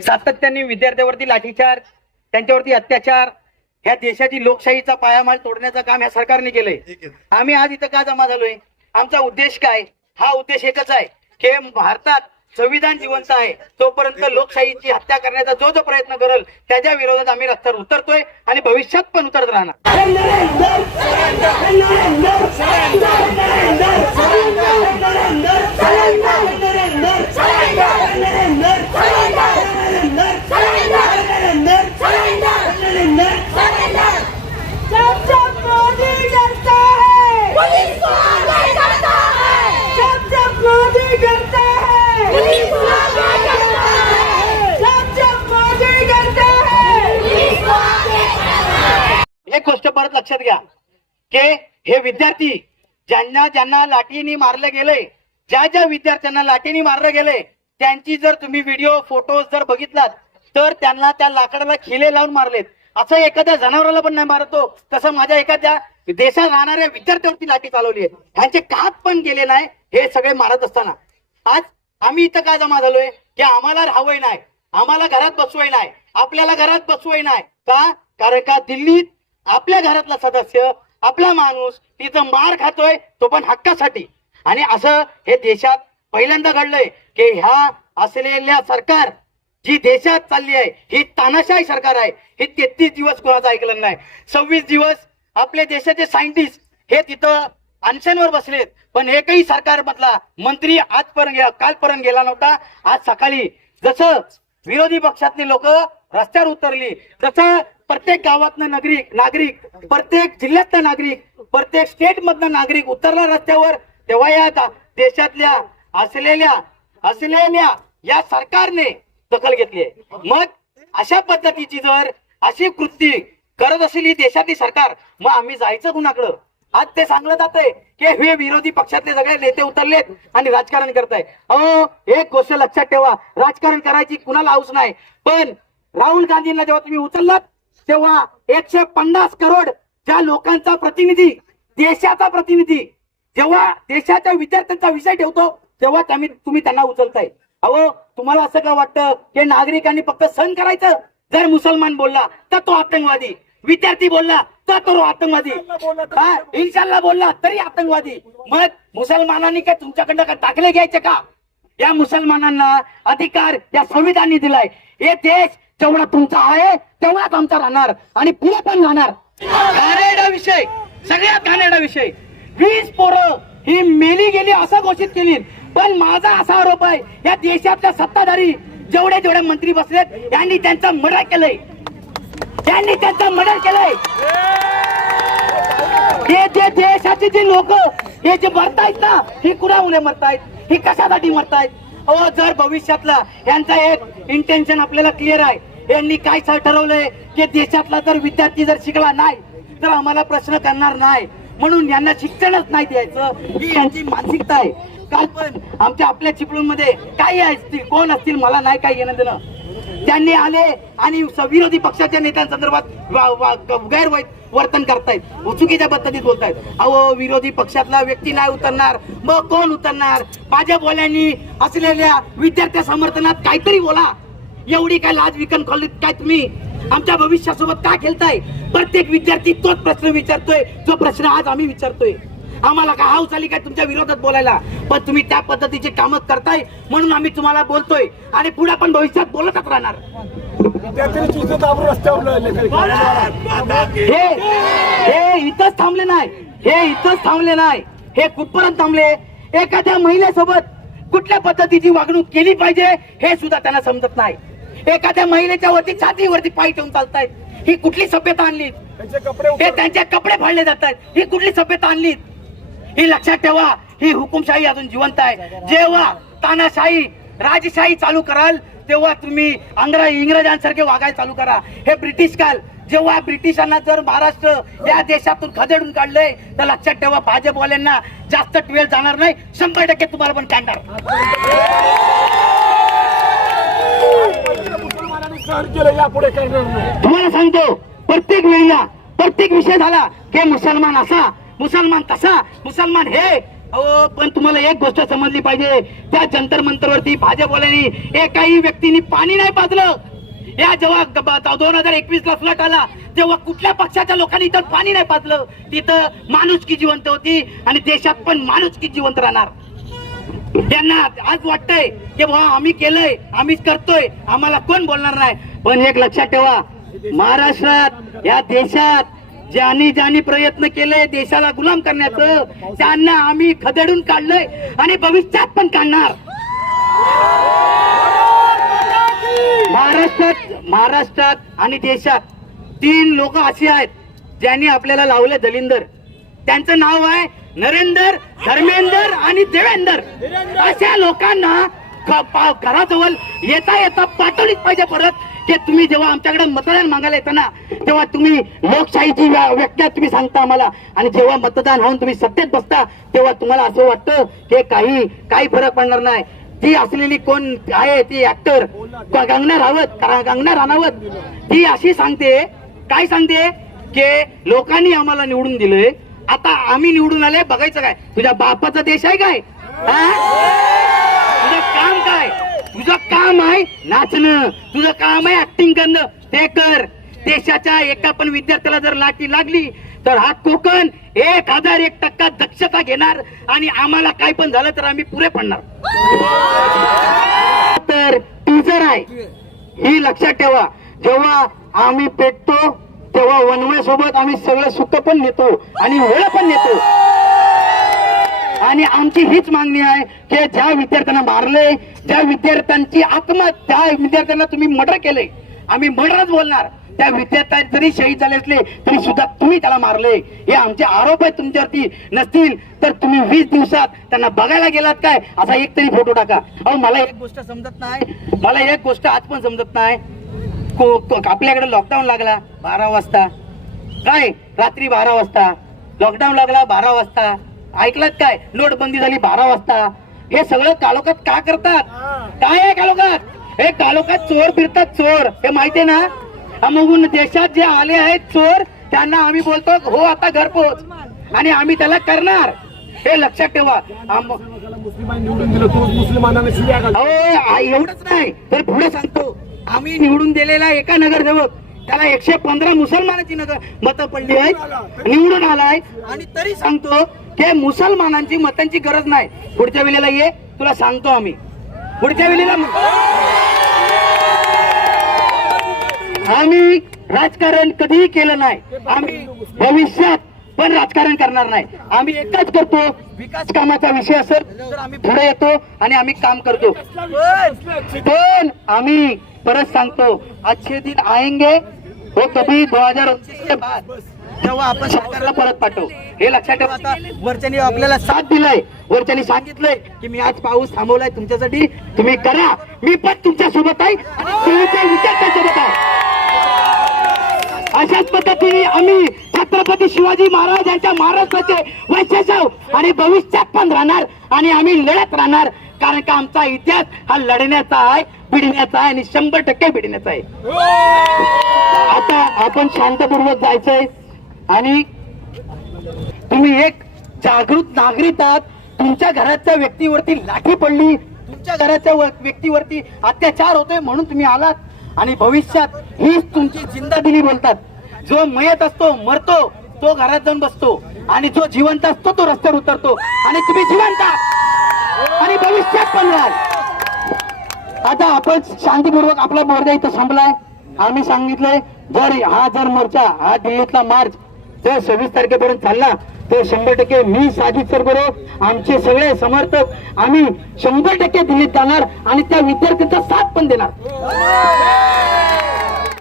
सातत्याने विद्यार्थ्यांवरती लाठीचार, त्यांच्यावरती अत्याचार, ह्या देशाची लोकशाहीचा पायामाल तोडण्याचं काम ह्या सरकारने केलंय। आम्ही आज इथं का जमा झालोय? आमचा उद्देश काय? हा उद्देश एकच आहे की भारतात संविधान जिवंत आहे तोपर्यंत लोकशाहीची हत्या करण्याचा जो जो प्रयत्न करेल त्याच्या विरोधात आम्ही रस्त्यावर उतरतोय आणि भविष्यात पण उतरत राहणार। एक गोष्ट परत लक्षात घ्या की हे विद्यार्थी ज्यांना ज्यांना लाठीने मारले गेले, ज्या ज्या विद्यार्थ्यांना लाठीने मारले गेले त्यांची जर तुम्ही व्हिडिओ फोटोज जर बघितलात तर त्यांना त्या लाकडाला खिले लावून मारलेत। असं एखाद्या जनावराला पण नाही मारतो तसं माझ्या एखाद्या देशात राहणाऱ्या विद्यार्थ्यांवरती लाठी चालवली आहे, ह्यांचे कात पण गेले नाही। हे सगळे मारत असताना आज आम्ही इथं का जमा झालोय की आम्हाला राहावय नाही, आम्हाला घरात बसवय नाही, आपल्याला घरात बसवय नाही का? कारण का दिल्लीत आपल्या घरातला सदस्य, आपला माणूस तिथं मार खातोय, तो पण हक्कासाठी। आणि असं हे देशात पहिल्यांदा घडलंय की ह्या असलेल्या सरकार जी देशात चालली आहे ही तानाशाही सरकार आहे। हे 33 दिवस कोणाचं ऐकलं नाही, 26 दिवस आपल्या देशाचे सायंटिस्ट हे तिथं अनशनवर बसलेत, पण एकही सरकार मधला मंत्री आजपर्यंत कालपर्यंत गेला नव्हता। आज सकाळी जसं विरोधी पक्षातली लोक रस्त्यावर उतरली, जसं प्रत्येक गावातनं नागरिक, प्रत्येक जिल्ह्यातला नागरिक, प्रत्येक स्टेट मधनं नागरिक उतरला रस्त्यावर, तेव्हा या देशातल्या असलेल्या या सरकारने दखल घेतली आहे। मग अशा पद्धतीची जर अशी कृती करत असेल ही देशातली सरकार, मग आम्ही जायचं कुणाकडं? आज ते सांगलं जातंय की हे विरोधी पक्षातले सगळे नेते उतरलेत आणि राजकारण करताय। एक गोष्ट लक्षात ठेवा, राजकारण करायची कुणाला हौस नाही, पण राहुल गांधींना जेव्हा तुम्ही उचललात तेव्हा 150 करोड ज्या लोकांचा प्रतिनिधी, देशाचा प्रतिनिधी जेव्हा देशाच्या विद्यार्थ्यांचा विषय ठेवतो तेव्हा तुम्ही त्यांना उचलताय। तुम्हाला असं का वाटतं की नागरिकांनी फक्त सहन करायचं? जर मुसलमान बोलला तर तो आतंकवादी, विद्यार्थी बोलला तर तो आतंकवादी, इन्शाल्लाह बोलला तरी आतंकवादी। मग मुसलमानांनी काय तुमच्याकडनं का दाखले घ्यायचे का? या मुसलमानांना अधिकार या संविधानाने दिलाय। हे देश जेवढा तुमचा आहे तेवढाच आमचा राहणार आणि पुढे पण राहणार। घाणेरडा विषय, सगळ्यात घाणेरडा विषय, 20 पोरं ही मेली गेली असं घोषित केली, पण माझा असा आरोप आहे या देशातल्या सत्ताधारी जेवढे मंत्री बसलेत यांनी त्यांचं मर्डर केलंय, त्यांनी त्यांचं मर्डर केलंय। हे जे देशाचे जे लोक हे जे मरतायत ना, ही कुणामुळे मरतायत, ही कशासाठी मरतायत? जर भविष्यातला यांचा एक इंटेन्शन आपल्याला क्लिअर आहे, यांनी काय ठरवलंय की देशातला जर विद्यार्थी जर शिकला नाही तर आम्हाला प्रश्न करणार नाही, म्हणून यांना शिक्षणच नाही द्यायचं, ही यांची मानसिकता आहे। काल पण आपल्या चिपळूणमध्ये काही असतील, कोण असतील मला नाही काही येणं देणं, त्यांनी आले आणि विरोधी पक्षाच्या नेत्यांसंदर्भात गैरवर्तन करतायत, चुकीच्या पद्धतीत बोलतायत। विरोधी पक्षातला व्यक्ती नाही उतरणार, मग कोण उतरणार? भाजपवाल्यांनी असलेल्या विद्यार्थ्या समर्थनात काहीतरी बोला। एवढी काय लाज विकन खोलीत काय तुम्ही आमच्या भविष्यासोबत का खेळताय? प्रत्येक विद्यार्थी तोच प्रश्न विचारतोय जो प्रश्न आज आम्ही विचारतोय। आम्हाला काय हाऊस आली काय तुमच्या विरोधात बोलायला? पण तुम्ही त्या पद्धतीचे काम करताय म्हणून आम्ही तुम्हाला बोलतोय आणि पुढे पण भविष्यात बोलतच राहणार। हे इथंच थांबले नाही, हे इथंच थांबले नाही, हे कुठपर्यंत थांबले? एखाद्या महिलेसोबत कुठल्या पद्धतीची वागणूक केली पाहिजे हे सुद्धा त्यांना समजत नाही। एखाद्या महिलेच्या वरती छातीवरती पाय ठेवून चालतायत, ही कुठली सभ्यता आणली? हे त्यांचे कपडे फाडले जात आहेत, ही कुठली सभ्यता आणली? ही लक्षात ठेवा, ही हुकुमशाही अजून जिवंत आहे। जेव्हा तानाशाही राजशाही चालू कराल तेव्हा तुम्ही इंग्रजांसारखे वागायला चालू करा। हे ब्रिटिश काल, जेव्हा ब्रिटिशांना जर महाराष्ट्र या देशातून खदेडून काढले तर लक्षात ठेवा भाजपवाल्यांना जास्त ट्वेल जाणार नाही, 100% तुम्हाला पण काढणार। तुम्हाला सांगतो प्रत्येक वेळेला प्रत्येक विषय झाला की मुसलमान असा, मुसलमान तसा, मुसलमान हे अहो पण तुम्हाला एक गोष्ट समजली पाहिजे, त्या जंतर मंतरवरती भाजपवाल्यांनी एकाही व्यक्तीने पाणी नाही पाजलं. या जेव्हा 2021 ला फ्लट आला तेव्हा कुठल्या पक्षाच्या लोकांनी इथं पाणी नाही पाजलं. तिथं माणुसकी जिवंत होती आणि देशात पण माणुसकी जिवंत राहणार. त्यांना आज वाटतंय की बुवा आम्ही केलंय, आम्हीच करतोय, आम्हाला कोण बोलणार नाही. पण एक लक्षात ठेवा, महाराष्ट्रात या देशात ज्यांनी प्रयत्न केले देशाला गुलाम करण्याचं, त्यांना आम्ही खदेडून काढलंय आणि भविष्यात पण काढणार. महाराष्ट्रात आणि देशात 3 लोक अशी आहेत ज्यांनी आपल्याला लावले दलिंदर. त्यांचं नाव आहे नरेंद्र, धर्मेंद्र आणि देवेंद्र. अशा लोकांना घराजवळ येता पाठवलीच पाहिजे परत, की तुम्ही जेव्हा आमच्याकडे मतदान मागायला येता ना तेव्हा तुम्ही लोकशाहीची व्याख्या तुम्ही सांगता आम्हाला, आणि जेव्हा मतदान होऊन तुम्ही सत्तेत बसता तेव्हा तुम्हाला असं वाटतं की काही फरक पडणार नाही. ती असलेली कोण आहे ती ऍक्टर कंगना राणावत, ती अशी सांगते, काय सांगते की लोकांनी आम्हाला निवडून दिलंय, आता आम्ही निवडून आले, बघायचं काय, तुझ्या बापाचा देश आहे काय? तुझं काम काय? तुझं काम आहे नाचणं, तुझं काम आहे ऍक्टिंग करणं, ते कर. देशाच्या एका पण विद्यार्थ्याला जर लाठी लागली तर हा कोकण 1001% दक्षता घेणार आणि आम्हाला काय पण झालं तर आम्ही पुरे पडणार. तर टीचर आहे ही लक्षात ठेवा. जेव्हा आम्ही पेटतो तेव्हा वनवे सोबत आम्ही सगळं सुख पण नेतो आणि वेळ पण नेतो. आणि आमची हीच मागणी आहे की ज्या विद्यार्थ्यांना मारले, ज्या विद्यार्थ्यांची आत्महत्या, त्या विद्यार्थ्यांना तुम्ही मर्डर केले, आम्ही मर्डरच बोलणार. त्या विद्यार्थ्यांनी जरी शहीद झाले असले तरी सुद्धा तुम्ही त्याला मारले, हे आमचे आरोप आहेत तुमच्यावरती. नसतील तर तुम्ही 20 दिवसात त्यांना बघायला गेलात काय असा एक तरी फोटो टाका. अहो मला एक गोष्ट समजत नाही, मला एक गोष्ट आज पण समजत नाही. आपल्याकडे लॉकडाऊन लागला 12 वाजता, काय रात्री 12 वाजता लॉकडाऊन लागला, 12 वाजता ऐकलात काय, नोटबंदी झाली 12 वाजता. हे सगळं कालोखात का करतात? काय आहे कालोखात? हे कालोखात चोर फिरतात, चोर, हे माहितीये ना. मग देशात जे आले आहेत चोर त्यांना आम्ही बोलतो हो आता घरपोच, आणि आम्ही त्याला करणार, हे लक्षात ठेवा. एवढंच नाही तर पुढे सांगतो, आम्ही निवडून दिलेला एका नगरसेवक त्याला 115 मुसलमानाची मतं पडली आहेत, निवडून आलाय. आणि तरी सांगतो की मुसलमानांची मतांची गरज नाही. पुढच्या वेळेला ये, तुला सांगतो आम्ही पुढच्या वेळेला. आम्ही राजकारण कधीही केलं नाही, आम्ही भविष्यात पण राजकारण करणार नाही. आम्ही एकच करतो, विकास कामाचा विषय असेल तर आम्ही पुढे येतो आणि आम्ही काम करतो. पण आम्ही परत सांगतो, अच्छे दिन आएंगे हो कभी 2029 के बाद, जेव्हा आपण सरकारला परत पाठवू, हे लक्षात ठेवा. आता वरच्यानी आपल्याला साथ दिलाय, वरच्यानी सांगितलंय की मी आज पाऊस थांबवलाय तुमच्यासाठी, तुम्ही करा, मी पण तुमच्या सोबत आहे आणि तुमच्या विद्यार्थ्यांसोबत आहे. अशाच पद्धतीने आम्ही छत्रपती शिवाजी महाराज यांच्या महाराष्ट्राचे वैशिष्ट्य आणि भविष्यात पण राहणार आणि आम्ही लढत राहणार. कारण का आमचा इतिहास हा लढण्याचा आहे, भिडण्याचा आहे आणि 100% भिडण्याचा आहे. आता आपण शांतपूर्वक जायचंय आणि तुम्ही एक जागृत नागरिक आहात. तुमच्या घराच्या व्यक्तीवरती लाठी पडली, तुमच्या घराच्या व्यक्तीवरती अत्याचार होतोय म्हणून तुम्ही आलात आणि भविष्यात हीच तुमची जिंदादिली बोलतात. जो मयत असतो, मरतो, तो घरात जाऊन बसतो आणि जो जिवंत असतो तो रस्त्यावर उतरतो आणि तुम्ही जिवंत आणि भविष्यात पण राहाल. आता आपण शांतीपूर्वक आपला मोर्चा इथं संपलाय. आम्ही सांगितलंय जर मोर्चा हा दिल्लीतला मार्च जर 26 तारखेपर्यंत चालला तर 100% मी साजिद सरबरोबर आमचे सगळे समर्थक आम्ही 100% दिल्लीत जाणार आणि त्या विद्यार्थ्यांचा साथ पण देणार.